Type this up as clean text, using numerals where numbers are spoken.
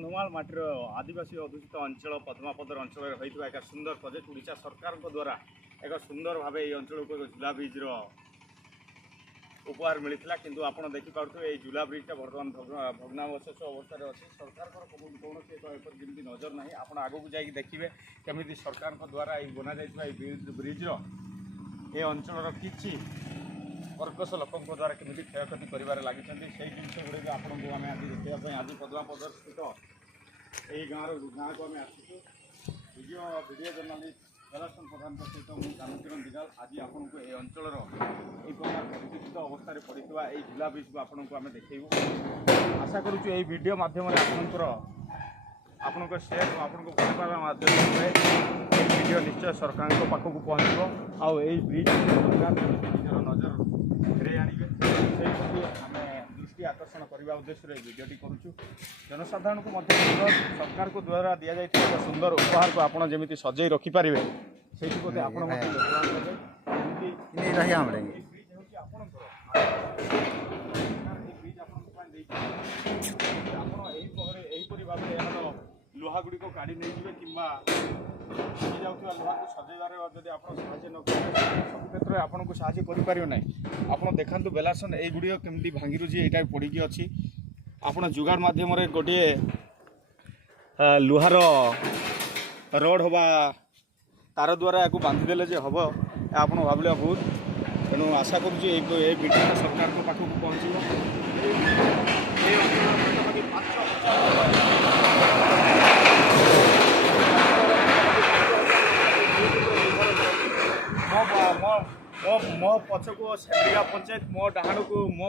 कंधमाल माटीर आदिवासी अधूषित अंचल पद्मापदर अंचल होता एक सुंदर प्रोजेक्ट ओडिशा सरकार द्वारा एक सुंदर भाव ये अंचल को झूला ब्रिज उपहार मिलता किंतु आप देखिपे ये झूला ब्रिजटा बर्तमान भग्नावशेष अवस्था अच्छे सरकार कौन जमी नजर ना आप आगू जाकि देखिए केमी सरकार द्वारा बना ब्रिज्र ये अंचल कि कर्कश लोकों द्वारा केमी क्षयक्षति कर लगी जिनस गुड़िक आपको आम आज देखापी आज पद्मापदर स्थित यही गाँव को आम आसू वीडियो जर्नालीस्ट बेलासन प्रधान सहित मुझे कामकिरण दिगाल आज आपको ये अंचल परिचित अवस्था पड़ा ये झूला ब्रिज को आपको आम देखू आशा करुँ ये वीडियो मध्यम आपंकर शेयर आपको भलपाइबा माध्यम वीडियो निश्चय सरकार पाखक पहुँचब आई ब्रिज निजर नजर फेरे आणवे से आम दृष्टि आकर्षण करने उद्देश्य भिडियोटी करुँ जनसाधारण को सरकार को द्वारा दि जाए सुंदर उपहार को आपड़ जमी सजई रखिपारे से लुहा गुड़ी काढ़ी नहीं जाए कि जाऊा लुहा को सजैबार जब आप सब क्षेत्र में आपको साहय करना आप देखा बेलासन युड़ी केमती भांगी रुझी यहाँ पड़ी अच्छी आप जुगाड़ मध्यम गोटे लुहार रड हवा तार द्वारा या बांधिदेले हम आप भाविले बहुत तेणु आशा करुँच सरकार को पाखक पहुँच मो पछ को सेंडिया पंचायत मो डाण को मो